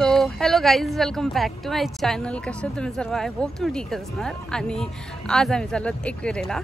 So hello guys, welcome back to my channel. कसं तुम्ही सर्व, आय होप तुम्ही ठीकच असणार. आणि आज आम्ही चाललो एकविरेला.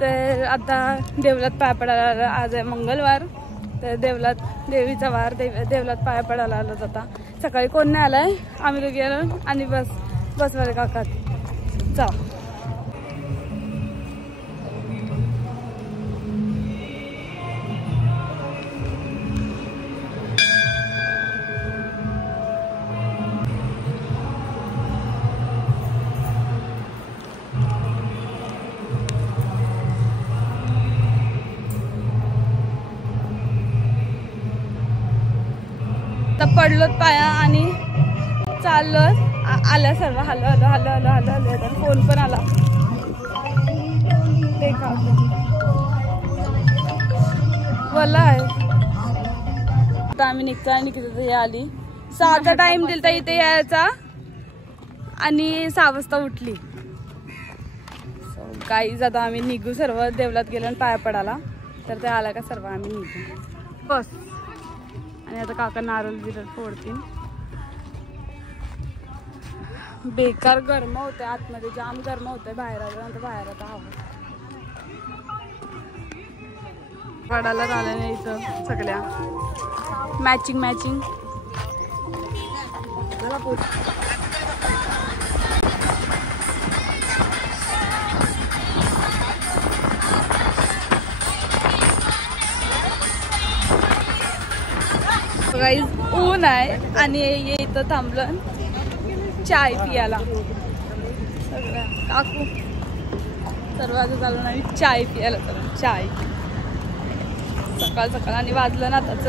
तर आता देवलात पाया पडायला, आज आहे मंगळवार, तर देवलात देवीचा वार, देवलात पाया पडायला आलो होता. सकाळी कोण नाही आलाय, आम्ही लोक गेलो आणि बसवाले काका जा. तर पडलोत पाया आणि चाललो आल्या सर्व. Hello hello hello hello hello hello. Phone पण आला. बोला आहे आता आम्ही निघतो आणि किती आली 6चा टाइम दिलता इथे यायचा आणि 6 वाजता उठली. गाईज आता आम्ही निघू, सर्व देवलात गेलो आणि पाया पडाला. तर ते आला का सर्व आम्ही निघू बस. आणि आता काका नारळ बिरळ फोडतील. बेकार गरम होते आतमध्ये, जाम गरम होते. बाहेर आलं बाहेर आता हवं पडायला झालं नाही. इथं सगळ्या मॅचिंग मॅचिंग. गाईज ऊन आहे आणि इथं थांबलं चाय पियाला. सगळ्या काकू सर्व आता चालू नाही चाय पियाला. तर चाय सकाळ सकाळ आणि वाजलं ना आताच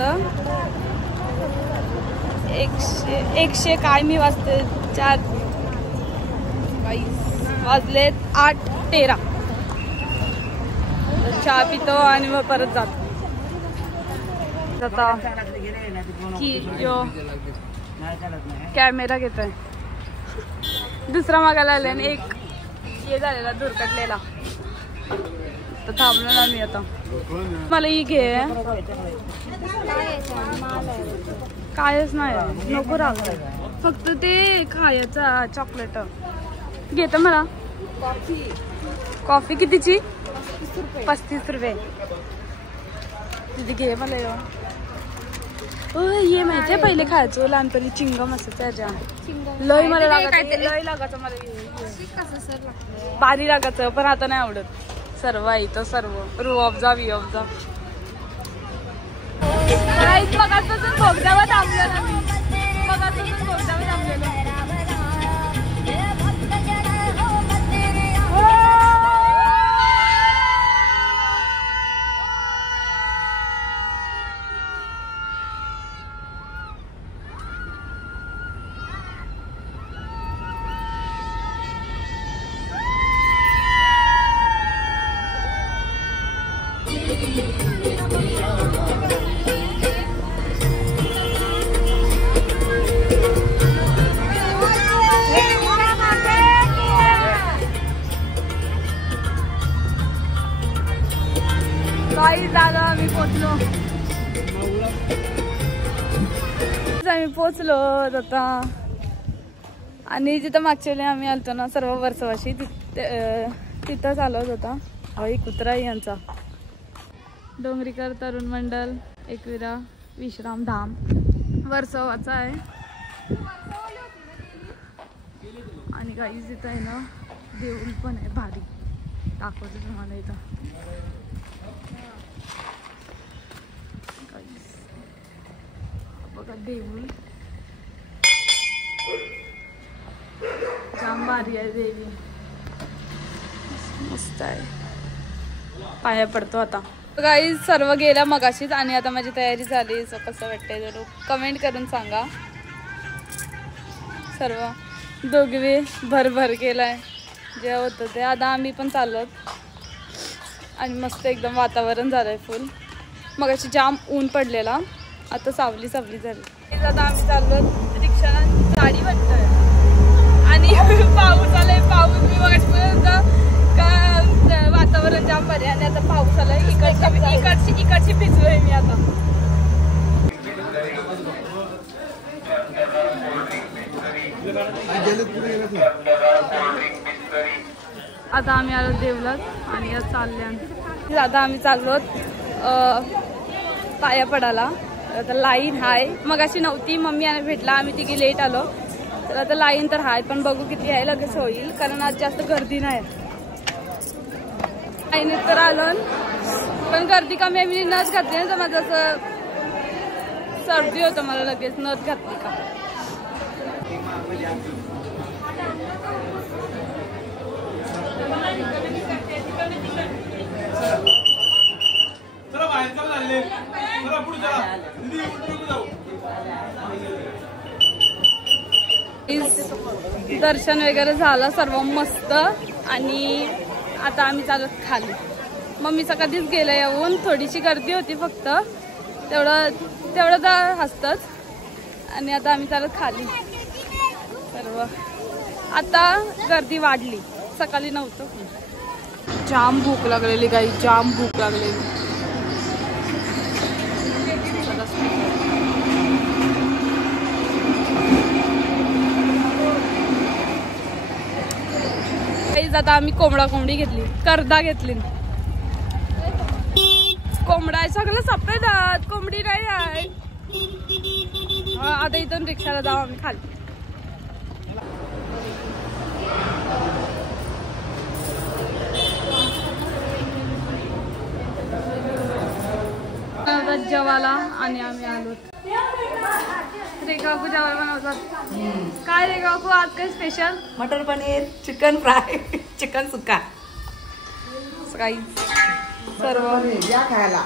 100 काय मी वाजते 4 वाजले 8:13. चहा पितो आणि मग परत जातो. की यो कॅमेरा घेतोय, दुसरा मागायला आलाय आणि एक हे झालेला धुरकटलेला. तर थांबलो ना मी आता. मला ही घे. कायच नाही नको राहत, फक्त ते खायचा चॉकलेट घेतं मला. कॉफी कितीची? 35 रुपये. तिथे घे मला. हे माहितीये पहिले खायचो लहानपणी चिंगम असायच्या. लय मला लागायचं मला भारी लागायचं, पण आता नाही आवडत. सर्व इथं सर्व रुअफजा बिअफजा. मगापासून भोगद्यावर थांबलेलो ना मी. मगापासून भोगद्यावर थांबलेलो. आम्ही पोचलो आता. आणि जिथं मागच्या वेळी आम्ही आलतो ना सर्व वर्सवाशी, तिथं चालवत होता. एक कुत्रा यांचा डोंगरीकर तरुण मंडल एकविरा विश्राम धाम वर्सवाचा आहे. आणि काही इथं आहे ना देऊळ पण आहे भारी, दाखवतो तुम्हाला. इथं बघा देऊळ जाम भारी आहे. देवी मस्त आहे. पाया पडतो आता. गाईज सर्व गेल्या मगाशीच आणि आता माझी तयारी झाली. सो कसं वाटतंय जरूर कमेंट करून सांगा. सर्व दोघे भरभर केलाय जे होतं ते. आता आम्ही पण चाललोत आणि मस्त एकदम वातावरण झालंय फुल. मगाशी जाम ऊन पडलेला, आता सावली सावली झाली. आता आम्ही चाललो रिक्षाला. गाडी वाटतंय आणि पाऊस आलाय. पाऊस मी मगाशी का वातावरण जाम भारी आणि आता पाऊस आलाय. इकडची भिजलोय मी आता. आता आम्ही आलो देवलात आणि चालले. आता आम्ही चाललो पाया पडायला. आता लाईन हाय, मग अशी नव्हती. मम्मी आणि भेटला, आम्ही तिघी लेट आलो. तर आता लाईन तर हाय, पण बघू किती आहे, लगेच होईल, कारण आज जास्त गर्दी नाही. लाईनीत तर आलो, पण गर्दी कमी आहे. मी नथ घातली ना, तर माझं असं सर्दी होतं, मला लगेच नथ घातली का. दर्शन वगैरे झालं सर्व मस्त. आणि आता आम्ही चालत खाली. मम्मीचा कधीच गेलं येऊन, थोडीशी गर्दी होती फक्त, तेवढं तर हसतच. आणि आता आम्ही चालत खाली सर्व. आता गर्दी वाढली, सकाळी नव्हतं. जाम भूक लागलेली काही, जाम भूक लागलेली. आता आम्ही कोंबडी घेतली, कर्दा घेतली. कोंबडा आहे सगळं सफेद, कोंबडी नाही आहे. आता इथून रिक्षाला जाऊ आम्ही खाली. जेवायला आणि आम्ही आलो. रेखाकू जेवायला बनवतात. काय रेखाकू आज काय स्पेशल? मटर पनीर, चिकन फ्राय, चिकन सुक्का, सर्व या खायला.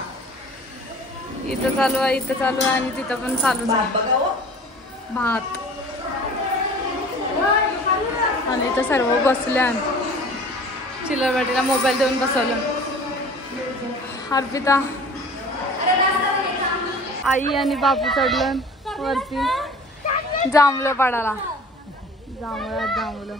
इथं चालू आहे, इथं चालू आहे आणि तिथं पण चालू आहे. भात. आणि इथं सर्व बसल्या. चिल्लरवाटीला मोबाईल देऊन बसवलं. अर्पिता, आई आणि बापू चढलं वरती. जांभलं पाडाला, जांभलं.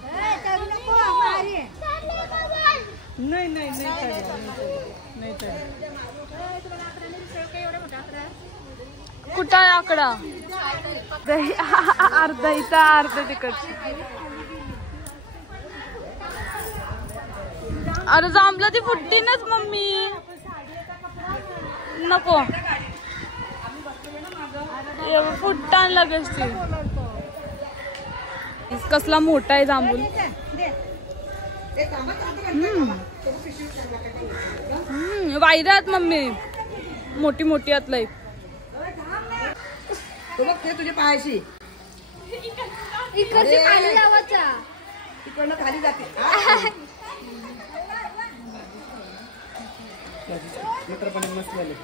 कुठं आहे आकडा? अर्धा इथं, अर्धा तिकडची. अरे जांभलं ती फुटतीनच मम्मी, नको फुटतान लगेच ती. कसला मोठा आहे जांभूल. वायरात मम्मी, मोठी मोठी आतलंय. तो बघ ते तुझ्या पायाशी इकडची खाली लावायचा, इकडनं खाली जाते. मटर पनीर मस्त झाले.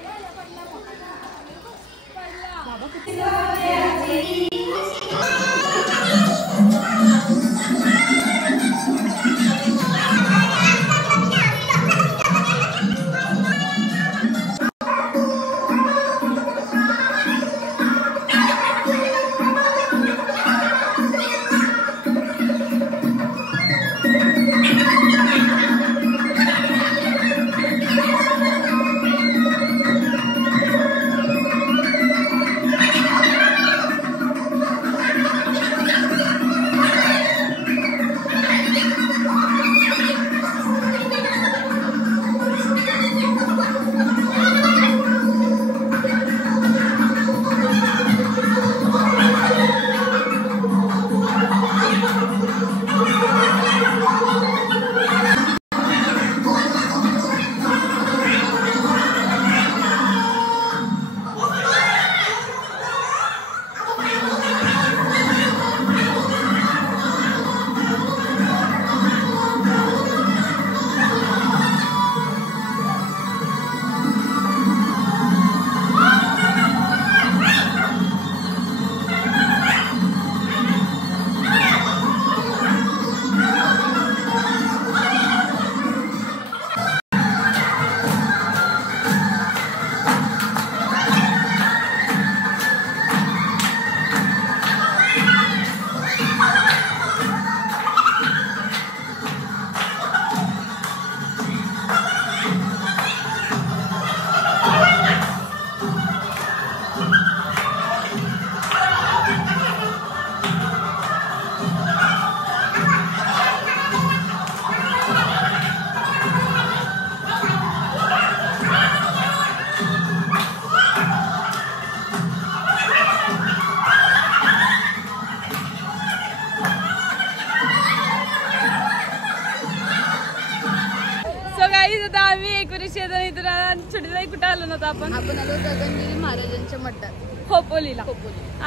वर्षी येताना इथं छोटीताई कुठे आलो नव्हतं आपण आलो गगनगिरी महाराजांच्या मठात खोपोलीला.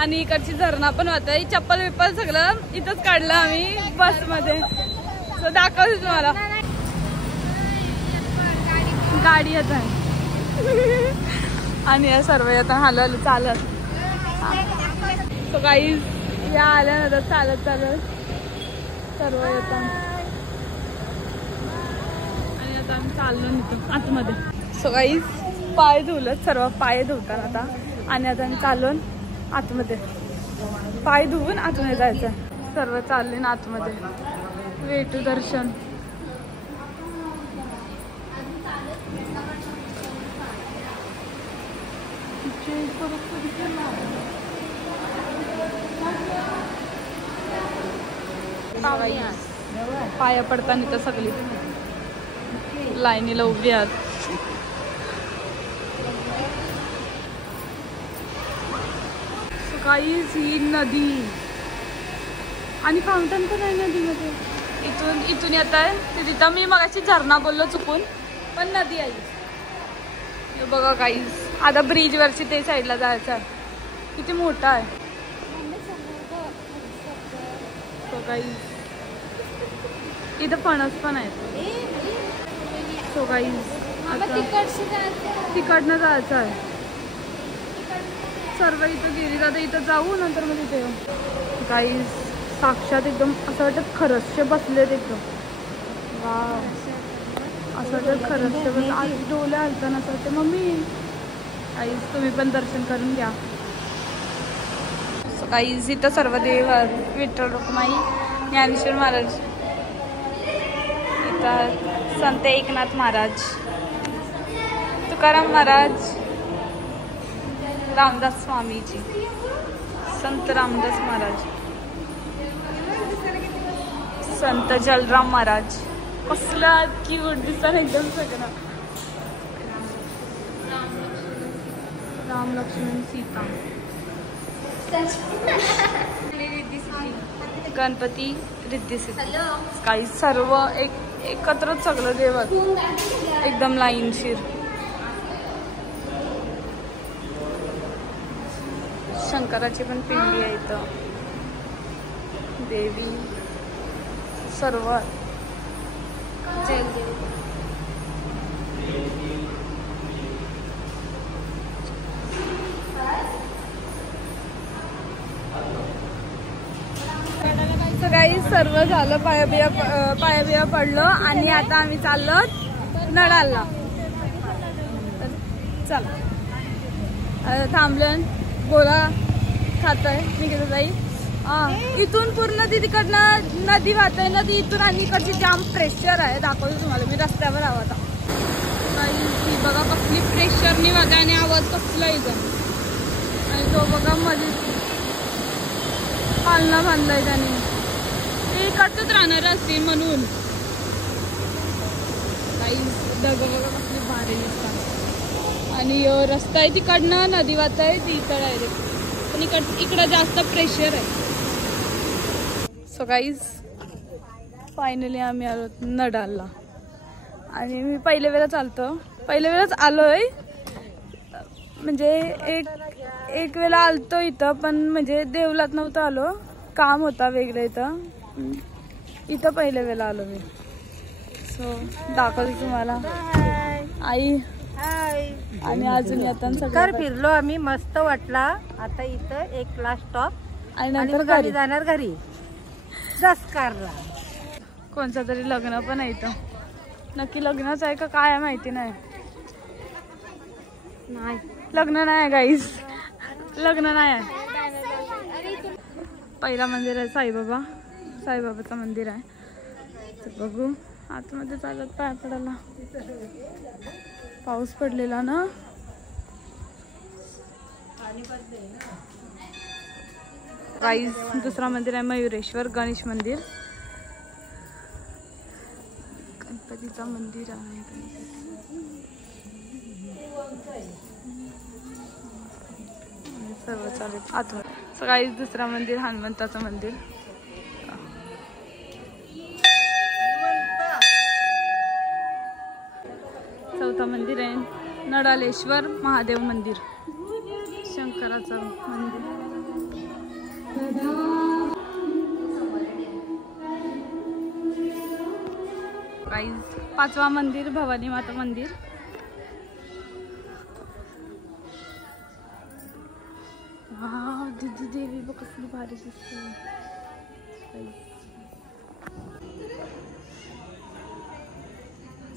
आणि इकडची झरणा पण होता. चप्पल विप्पल सगळं इथंच काढलं आम्ही बस मध्ये. दाखवते तुम्हाला गाडी येत आहे आणि या सर्व येतात हलू चालत. सो गाईज या आल्यानंतर चालत चालत सर्व येतात आणि आता आम्ही चाललो निघतो आतमध्ये. सो गाईज पाय धुवलं सर्व पाय धुवतात आता आणि आता आम्ही चालून आतमध्ये पाय धुवून आतमध्ये जायचं. सर्व चालले ना आतमध्ये. वेटू दर्शन पाया पडताना तर सगळी लाईनीला उभी आहात. काहीच ही नदी आणि फाउंटन पण आहे नदीमध्ये. इथून येत आहे ते तिथं मी मगाशी झरणा बोललो चुकून पण नदी आहे. हे बघा काहीच आता ब्रिज वरची ते साईडला जायचं आहे. किती मोठा आहे तो काही. इथं फणस पण आहे. तो काही तिकडनं जायचं आहे. सर्व इथं गेली आता इथं जाऊ नंतर मग तिथे येऊ. काही साक्षात एकदम असं वाटत खरंचशे बसलेत एकदम. वा असं वाटत खरंचशे बस. आज डोले हलताना असं वाटतं मम्मी. काहीच तुम्ही पण दर्शन करून घ्या. काहीच इथं सर्व देव विठ्ठल रुक्माई ज्ञानेश्वर महाराज. इथं संत एकनाथ महाराज तुकाराम महाराज रामदास स्वामीजी संत रामदास महाराज संत जलराम महाराज. कसला क्यूट दिसतं एकदम सगळं. राम लक्ष्मण सीता गणपती रिद्धी सिद्धी. काही सर्व एकत्रच सगळं देव एकदम लाईनशीर. शंकराची पण पिंडी आहे इथं. देवी सर्व काही सर्व झालं. पाया बिया पडलो आणि आता आम्ही चाललो नळाला. चला थांबलं गोळा खाताय निघत जाई. इथून पूर्ण तिकडनं नदी वाहत आहे. नदी इथून आणि इकडची जाम प्रेशर आहे. दाखवतो तुम्हाला मी रस्त्यावर आवाज काही बघा कसली प्रेशरनी वाहत आणि आवाज कसला इथं. आणि तो बघा मध्ये पालना बांधलाय त्याने. ते इकडचंच राहणार असतील म्हणून. काही दग बघा कसली भारी दिसतात. आणि रस्ता आहे तिकडनं नदी वाहत आहे ती इकडं डायरेक्ट. पण इकडं जास्त प्रेशर आहे. सो गाईज फायनली आम्ही आलो नडालला. आणि मी पहिल्या वेळेलाच आलोय. म्हणजे एक वेळा आलतो इथं पण म्हणजे देवलात नव्हतं आलो. काम होता वेगळं इथं पहिल्या वेळेला आलो मी. सो दाखवतो तुम्हाला आई. आणि अजून येताना सगळं फिरलो आम्ही. मस्त वाटला. आता इथं एक लास्ट स्टॉप आणि नंतर गाडी जाणार घरी. दसकारला कोणचं तरी लग्न पण आहे इथं. नक्की लग्नच आहे का काय माहिती नाही. लग्न नाही आहे गाईस. लग्न नाही आहे. पहिला मंदिर आहे साईबाबाचं मंदिर आहे. तर बघू आतमध्ये चालत पाया पडायला. पाऊस पडलेला ना. गाईस दुसरा मंदिर आहे मयुरेश्वर गणेश मंदिर. गणपतीचं मंदिर आहे. सर्व चालेल आतमध्ये. सकाळी दुसरा मंदिर हनुमंताचं मंदिर. चौथा मंदिर आहे नडालेश्वर महादेव मंदिर, शंकराचं मंदिर. गाईज पाचवा मंदिर भवानी माता मंदिर. वाव दीदी देवी बघ कसली भारी दिसते.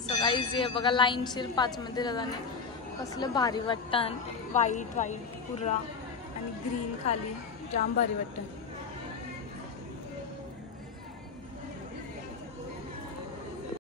सो गाईज हे बघा लाईनशीर 5 मंदिर जाणे कसलं भारी वाटतं. व्हाईट व्हाईट पुरा आणि ग्रीन खाली जाम भारी वाटतं.